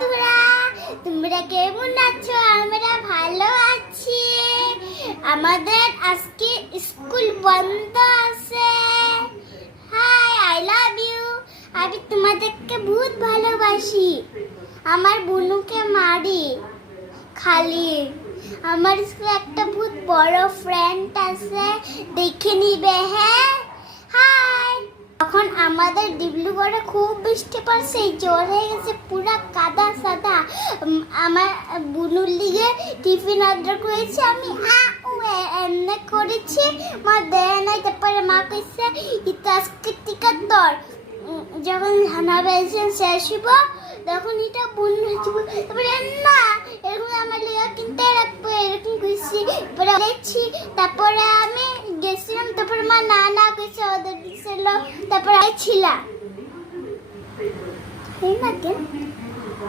বন্ধুরা, তোমরা কেমন আছো? আমরা ভালো আছি। আমাদের আজকে স্কুল বন্ধ আছে। Hi, I love you. আমি তোমাদেরকে বহুত ভালোবাসি। আমার বোনুকে মারি খালি। আমার স্কুলে একটা বহুত বড় ফ্রেন্ড আছে, দেখে নিবে। হ্যাঁ, হাই। এখন আমাদের ডিব্রুগড়ে খুব বৃষ্টি পড়ছে, জোর হয়ে গেছে, পুরা কাদা সাদা। আমার বুনুর লিগে টিফিন অর্ডার করেছি আমি, এমনি করেছি, মা দেয় নাই। তারপরে মা কইছে এটা আজকে টিকা তোর, যখন হানাবেশন শেষ হইব তখন এটা বুনু হইব। তারপরে না এরকম আমার লিগে কিনতে রাখবো, এরকম কইছি। তারপরে আমি গেছিলাম, তারপরে মা না কইছে ওদের দিছিল, তারপরে ছিলাম।